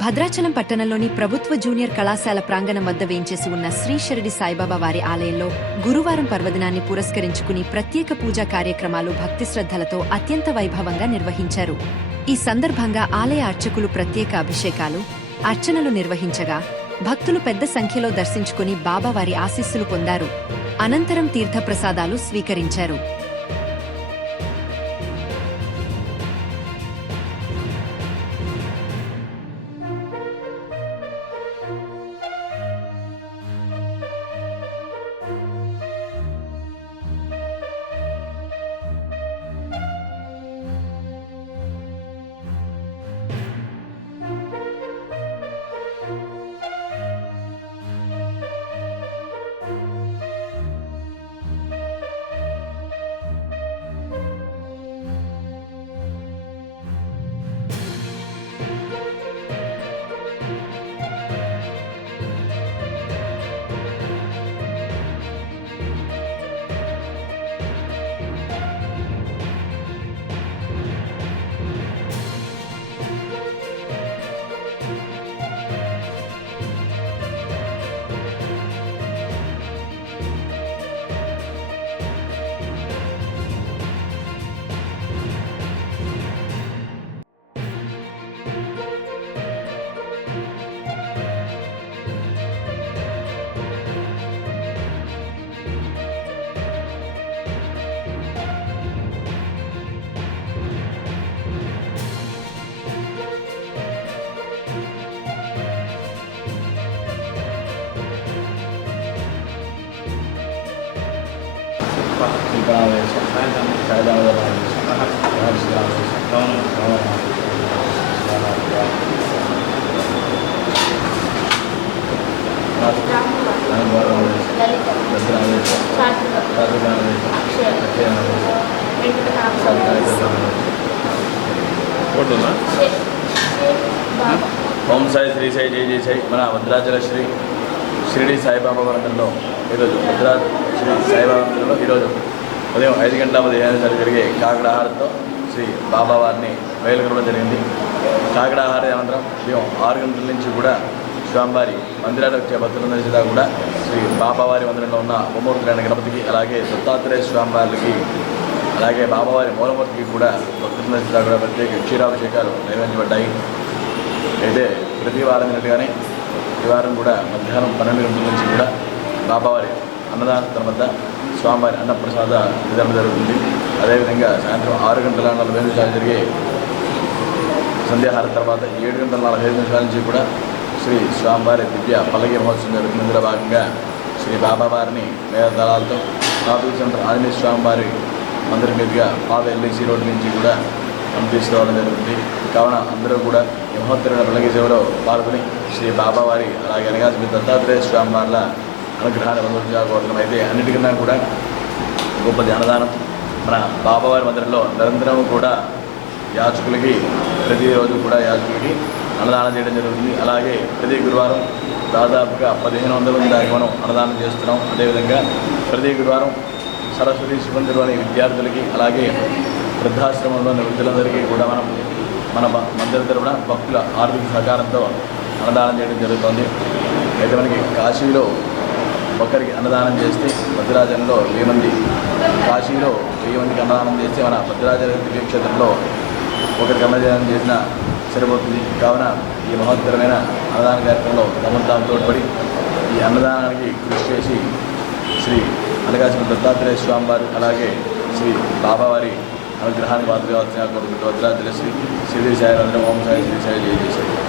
భద్రాచలం పట్టణంలోని ప్రభుత్వ జూనియర్ కళాశాల ప్రాంగణం వద్ద వేంచేసి ఉన్న శ్రీ షిరిడి సాయిబాబా వారి ఆలయంలో గురువారం పర్వదినాన్ని పురస్కరించుకుని ప్రత్యేక పూజా కార్యక్రమాలు భక్తి శ్రద్ధలతో అత్యంత వైభవంగా నిర్వహించారు. ఈ సందర్భంగా ఆలయ అర్చకులు ప్రత్యేక అభిషేకాలు, అర్చనలు నిర్వహించగా భక్తులు పెద్ద సంఖ్యలో దర్శించుకుని బాబావారి ఆశీస్సులు పొందారు. అనంతరం తీర్థప్రసాదాలు స్వీకరించారు. ఓం సాయి శ్రీ సాయి జై జై సాయి. మన భద్రాచల శ్రీ షిరిడి సాయిబాబా మందిరంలో ఈరోజు శ్రీ సాయిబాబా మందిరంలో ఈరోజు ఉదయం 5 గంటల 15 నిమిషాలు జరిగే కాకడాహారంతో శ్రీ బాబా వారిని బయలుదేరడం జరిగింది. కాకడాహారం అనంతరం ఉదయం 6 గంటల నుంచి కూడా స్వామివారి మందిరానికి వచ్చే భక్తులందరి చేత కూడా శ్రీ బాబావారి మందిరంలో ఉన్న ఉపమూర్తులైన గణపతికి, అలాగే దత్తాత్రేయ స్వామివారికి, అలాగే బాబావారి మూలమూర్తికి కూడా భక్తులందరి చేత కూడా ప్రత్యేక క్షీరాభిషేకాలు నిర్వహించబడ్డాయి. అయితే ప్రతి వారం విన్నట్టుగానే ఈ వారం కూడా మధ్యాహ్నం 12 గంటల నుంచి కూడా బాబావారి అన్నదానం వద్ద స్వామివారి అన్నప్రసాద విధానం జరుగుతుంది. అదేవిధంగా సాయంత్రం 6 గంటల 40 నిమిషాలు జరిగే సంధ్యాహారం తర్వాత 7 గంటల 45 నిమిషాల నుంచి కూడా శ్రీ స్వామివారి దివ్య పల్లకి మహోత్సవం జరుగుతుంది. ఇందులో భాగంగా శ్రీ బాబావారిని మేళతాళాలతో నాదూరు సెంటర్ ఆంజనేయ స్వామివారి మందిరం మీదుగా పాత ఎల్ఐసి రోడ్డు నుంచి కూడా తీసుకురావడం జరుగుతుంది. కావున అందరూ కూడా ఈ మహోత్తరమైన పల్లకి సేవలో పాల్గొని శ్రీ బాబావారి, అలాగే అనగా శ్రీ దత్తాత్రేయ స్వామివార్ల అనుగ్రహాన్ని పొందడం. అయితే అన్నిటికన్నా కూడా గొప్పది అన్నదానం. మన బాబావారి మందిరంలో నిరంతరం కూడా యాచకులకి ప్రతిరోజు కూడా యాచకులకి అన్నదానం చేయడం జరుగుతుంది. అలాగే ప్రతి గురువారం దాదాపుగా 1500 మంది దానికి మనం అన్నదానం చేస్తున్నాం. అదేవిధంగా ప్రతి గురువారం సరస్వతి శివంతులోని విద్యార్థులకి, అలాగే వృద్ధాశ్రమంలోని వృద్ధులందరికీ కూడా మనం మన మందిర తరపున భక్తుల ఆర్థిక సహకారంతో అన్నదానం చేయడం జరుగుతుంది. అయితే మనకి కాశీలో ఒకరికి అన్నదానం చేస్తే భద్రాచలంలో 1000 మంది, కాశీలో 1000 మందికి అన్నదానం చేస్తే మన భద్రాచల దివ్యక్షేత్రంలో ఒకరికి అన్నదానం చేసిన సరిపోతుంది. కావున ఈ మహోత్తరమైన అన్నదాన కార్యక్రమంలో తమను తోడ్పడి ఈ అన్నదానానికి కృషి చేసి శ్రీ అనగాసిన దత్తాత్రేయ స్వామివారు, అలాగే శ్రీ బాబావారి అనుగ్రహాన్ని పాత్రగా వచ్చిన కోరుకుంటూ భద్రాచల శ్రీ షిరిడి సాయి ఓం సాయి శ్రీ సాయి జై జై సాయి.